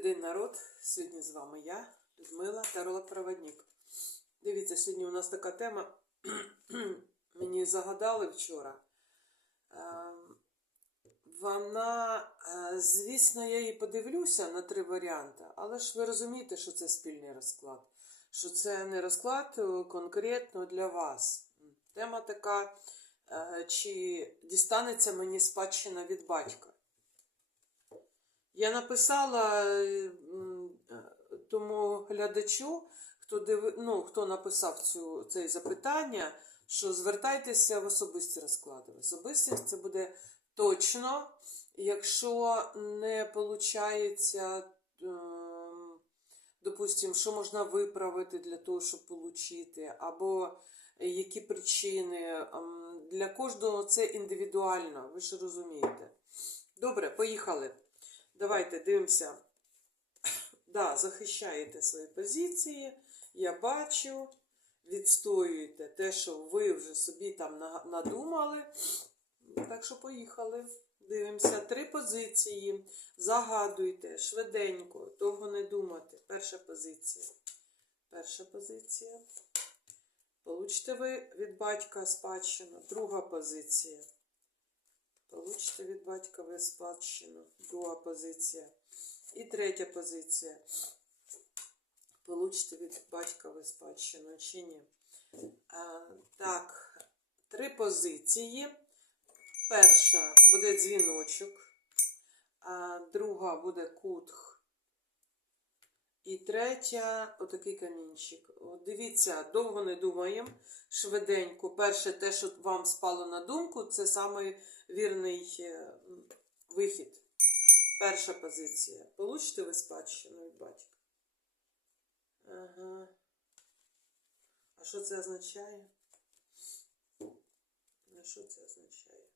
Добрий день, народ. Сьогодні з вами я, Людмила, таролог-проводник. Дивіться, сьогодні у нас така тема. Мені загадали вчора. Ем, Вона, е, звісно, я її подивлюся на три варіанти, але ж ви розумієте, що це спільний розклад. Що це не розклад е, конкретно для вас. Тема така, е, чи дістанеться мені спадщина від батька. Я написала е, е, тому глядачу, хто див... ну, хто написав цю, це запитання, що звертайтеся в особисті розклади. В особистість це буде точно, якщо не виходить, допустимо, що можна виправити для того, щоб отримати, або які причини. Для кожного це індивідуально, ви ж розумієте. Добре, поїхали. Давайте дивимося. Да, захищаєте свої позиції, я бачу, відстоюєте те, що ви вже собі там надумали. Так що поїхали. Дивимося. Три позиції. Загадуйте швиденько, довго не думати. Перша позиція. Перша позиція. Получите ви від батька спадщину. Друга позиція. Получите від батька ви спадщину. Друга позиція. І третя позиція. Получите від батька ви спадщину чи ні. А, так, три позиції. Перша буде дзвіночок, а друга буде кутх. І третя отакий камінчик. От дивіться, довго не думаємо. Швиденько. Перше, те, що вам спало на думку, це самий вірний е, вихід. Перша позиція. Получите ви спадщину від батька. Ага. А що це означає? А що це означає?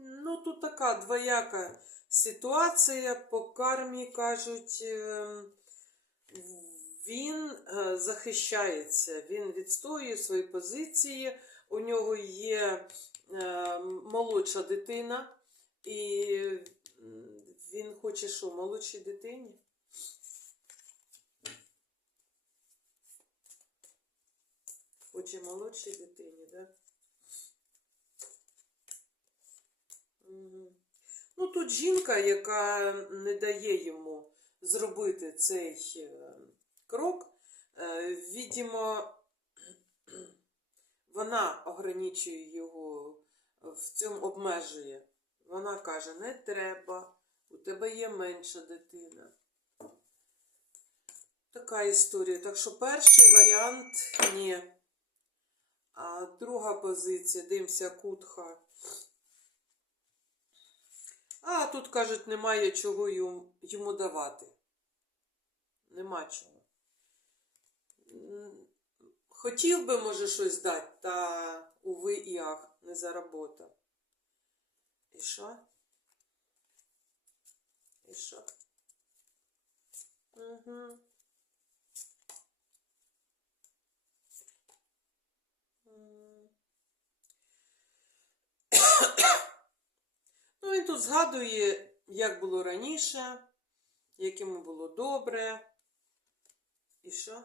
Ну, тут така двояка ситуація. По кармі кажуть, ем, він е, захищається, він відстоює свої позиції. У нього є е, молодша дитина, і він хоче що, молодшій дитині? Хоче молодшій дитині, так? Мгм. Ну, тут жінка, яка не дає йому зробити цей е, крок, е, відімо, вона ограничує його, в цьому обмежує. Вона каже, не треба, у тебе є менша дитина. Така історія. Так що перший варіант ні. А друга позиція, дивимося, кутха. А тут, кажуть, немає чого йому, давати. Нема чого. Хотів би, може, щось дати, та уви і ах, не заработав. І що? І що? Угу. Згадує, як було раніше, як йому було добре. І що?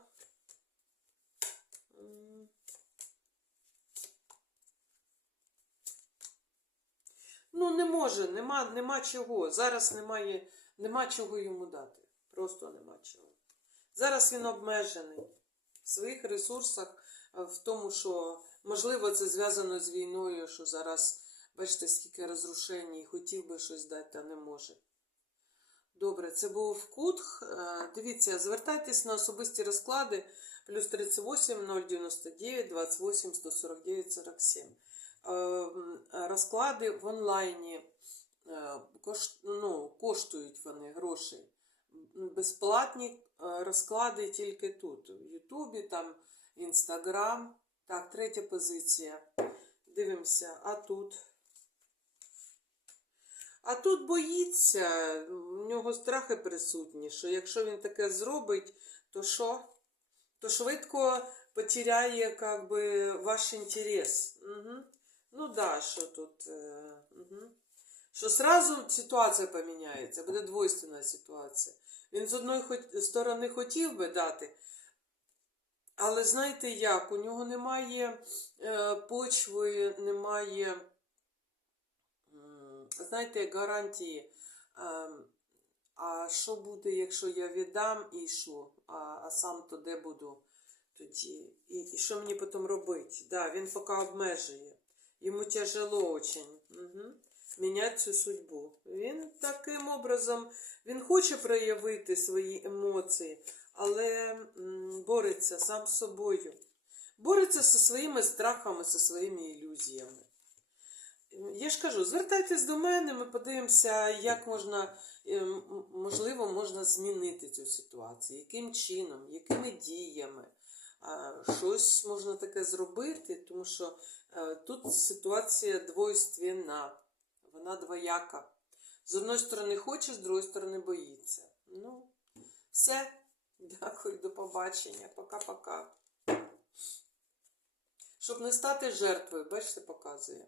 Ну, не може, нема, нема чого. Зараз немає, нема чого йому дати. Просто нема чого. Зараз він обмежений в своїх ресурсах, в тому, що можливо це зв'язано з війною, що зараз. Бачите, скільки розрушень і хотів би щось дати, а не може. Добре, це був Кутх. Е, Дивіться, звертайтесь на особисті розклади плюс 38 099 28 149 47. Е, Розклади в онлайні е, ну, коштують вони гроші. Безплатні е, розклади тільки тут. В Ютубі, там Інстаграм. Так, третя позиція. Дивимося, а тут. А тут боїться, в нього страхи присутні, що якщо він таке зробить, то що? То швидко потеряє как би, ваш інтерес. Угу. Ну да, що тут. Угу. Що сразу ситуація поміняється, буде двойственна ситуація. Він з одної сторони хотів би дати, але знаєте як, у нього немає е, почви, немає, знаєте, гарантії. Ем, а що буде, якщо я віддам і що? А, а сам то де буду тоді? І, і що мені потім робити? Да, він поки обмежує. Йому тяжело очень. Угу. Міняти цю судьбу. Він таким образом він хоче проявити свої емоції, але бореться сам з собою. Бореться зі своїми страхами, зі своїми ілюзіями. Я ж кажу, звертайтесь до мене, ми подивимося, як можна, е, можливо, можна змінити цю ситуацію, яким чином, якими діями. Щось можна таке зробити, тому що е, тут ситуація двойственна, вона двояка. З одної сторони хоче, з другої сторони боїться. Ну, все. Дякую, до побачення. Пока-пока. Щоб не стати жертвою, бачите, показує.